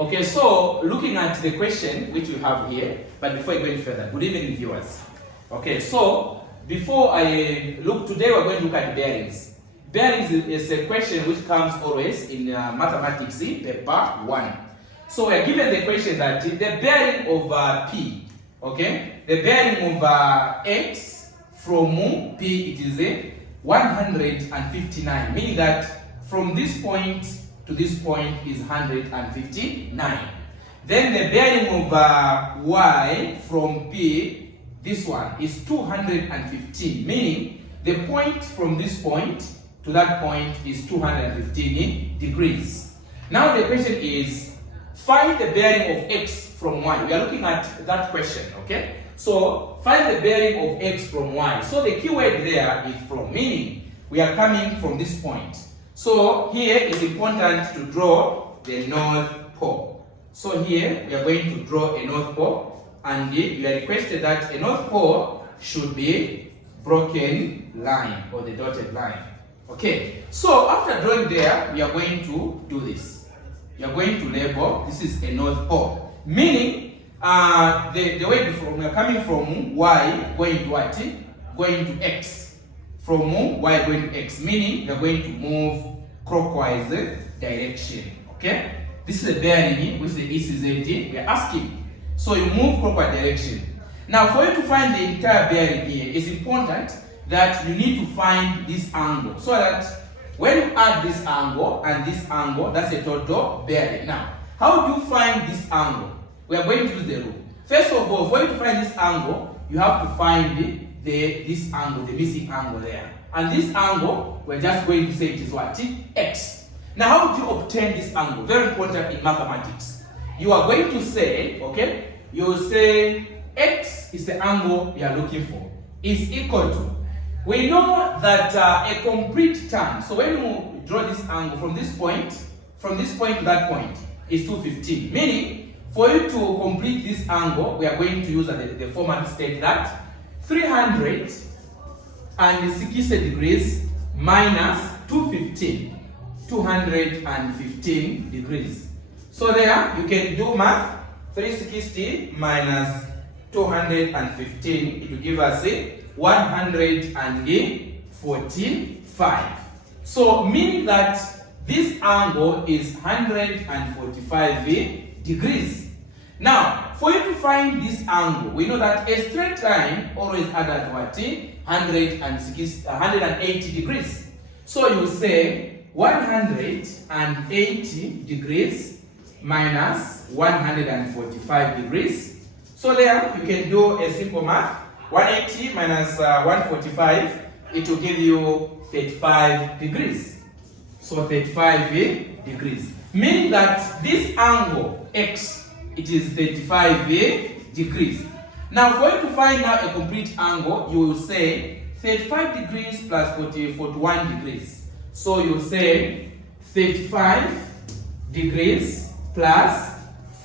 Okay, so looking at the question which we have here, but before I go any further, good evening viewers. Okay, so before I look, today we're going to look at bearings. Bearings is a question which comes always in mathematics paper 1. So we are given the question that the bearing of P, okay, the bearing of X from P, it is 159, meaning that from this point to this point is 159. Then the bearing of Y from P, this one, is 215, meaning the point from this point to that point is 215 degrees. Now the question is, find the bearing of X from Y. We are looking at that question, okay? So find the bearing of X from Y. So the keyword there is from, meaning we are coming from this point. So here is important to draw the North Pole. So here we are going to draw a North Pole, and we are requested that a North Pole should be broken line or the dotted line. Okay, so after drawing there, we are going to do this. We are going to label this is a North Pole, meaning the way we are coming from Y going to what? Going to X. From Y going to X, meaning we are going to move clockwise direction. Okay, this is a bearing which the ECZ we are asking. So you move clockwise direction. Now for you to find the entire bearing here, it's important that you need to find this angle, so that when you add this angle and this angle, that's a total bearing. Now, how do you find this angle? We are going to use the rule. First of all, for you to find this angle, you have to find this angle, the missing angle there. And this angle, we're just going to say it is what? X. Now, how do you obtain this angle? Very important in mathematics. You are going to say, okay, you will say X is the angle we are looking for, is equal to. We know that a complete turn, so when you draw this angle from this point to that point is 215. Meaning, for you to complete this angle, we are going to use the format state that 360 degrees minus 215, 215 degrees. So there, you can do math. 360 minus 215, it will give us 145. So meaning that this angle is 145 degrees. Now, for you to find this angle, we know that a straight line always add at what? 180 degrees. So you say 180 degrees minus 145 degrees. So there you can do a simple math. 180 minus 145, it will give you 35 degrees. So 35 degrees. Meaning that this angle X, it is 35 degrees. Now for you to find out a complete angle, you will say 35 degrees plus 41 degrees. So you will say 35 degrees plus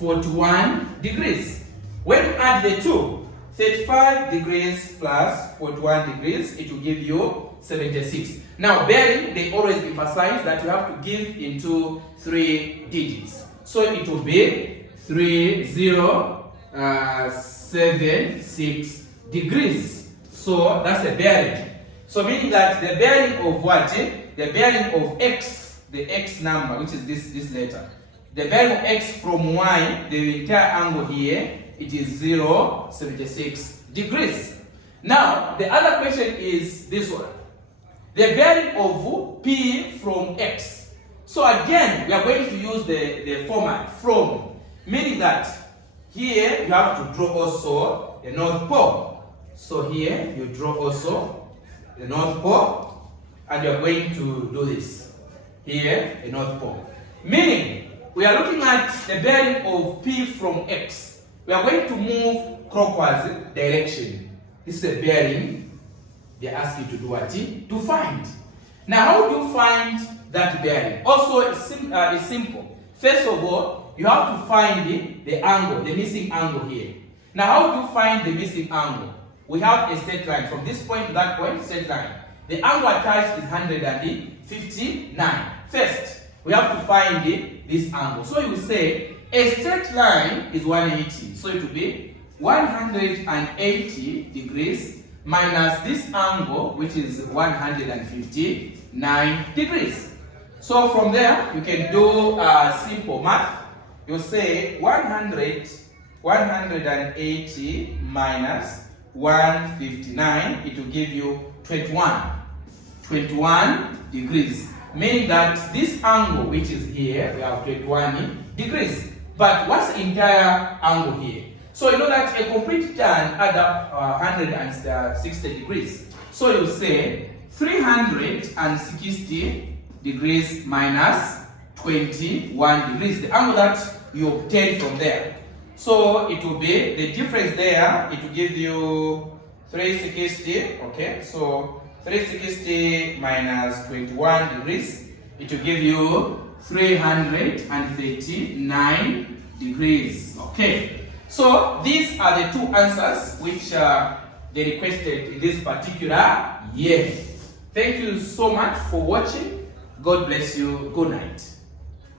41 degrees. When you add the two, 35 degrees plus 41 degrees, it will give you 76. Now, bearing, they always emphasize that you have to give into 3 digits. So it will be 3076 degrees. So that's a bearing. So meaning that the bearing of what? The bearing of X, the X number, which is this letter. The bearing of X from Y, the entire angle here, it is 0.76 degrees. Now, the other question is this one. The bearing of P from X. So again, we are going to use the format from, meaning that here you have to draw also the North Pole. So here you draw also the North Pole, and you are going to do this. Here, the North Pole. Meaning, we are looking at the bearing of P from X. We are going to move clockwise direction. This is a bearing. They ask you to do what? To find. Now, how do you find that bearing? Also, it's simple. First of all, you have to find the angle, the missing angle here. Now, how do you find the missing angle? We have a straight line from this point to that point, straight line. The angle attached is 159. First, we have to find this angle. So you say a straight line is 180. So it will be 180 degrees minus this angle, which is 159 degrees. So from there, you can do simple math. You say 180 minus 159, it will give you 21 degrees. Meaning that this angle, which is here, we have 21 degrees. But what's the entire angle here? So you know that a complete turn adds up 160 degrees. So you say 360 degrees minus 21 degrees, the angle that you obtain from there. So it will be the difference there, it will give you 360, okay? So 360 minus 21 degrees, it will give you 339 degrees, okay? So these are the two answers which they requested in this particular year. Thank you so much for watching. God bless you. Good night.